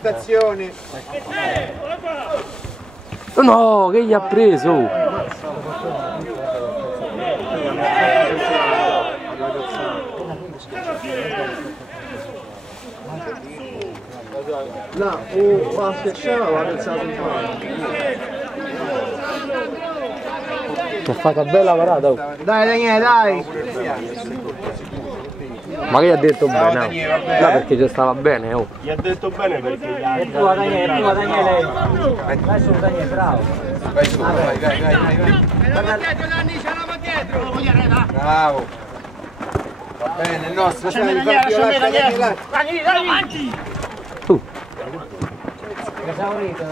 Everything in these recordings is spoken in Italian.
Stazione. No, che gli ha preso? Là, va schiacciato, l'ha pensato in Ti ha fatto una bella parata. Oh. Dai Daniele, dai! Ma che gli ha detto bene? Daniele, No, perché ci stava bene, oh. Gli ha detto bene perché gli ha... È tua Daniele, vai su Daniele, bravo. Vai su, vai. Andiamo dietro, Bravo! Va bene, il nostro, sai, Daniele, Daniele, avanti! Esaurito.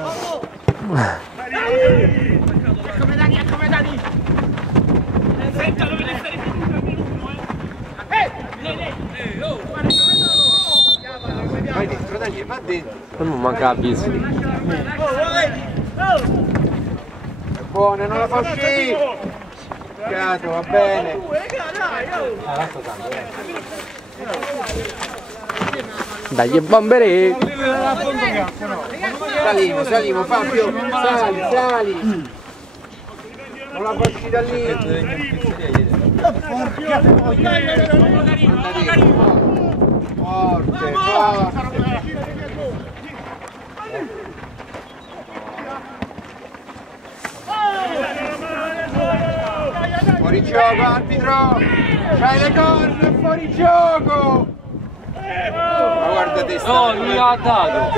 Come Dani! Senta dove deve stare più Vai dentro, Daniele, va dentro! Non manca la bici. È buona, non la fa uscire! Peccato, va bene! Dai, bambere! Salimo, Fabio! Sali! Non la fa uscire da lì! Forte! Fuori gioco, arbitro! C'hai le corna, fuori gioco! Ma guarda te, No, lui l'ha dato!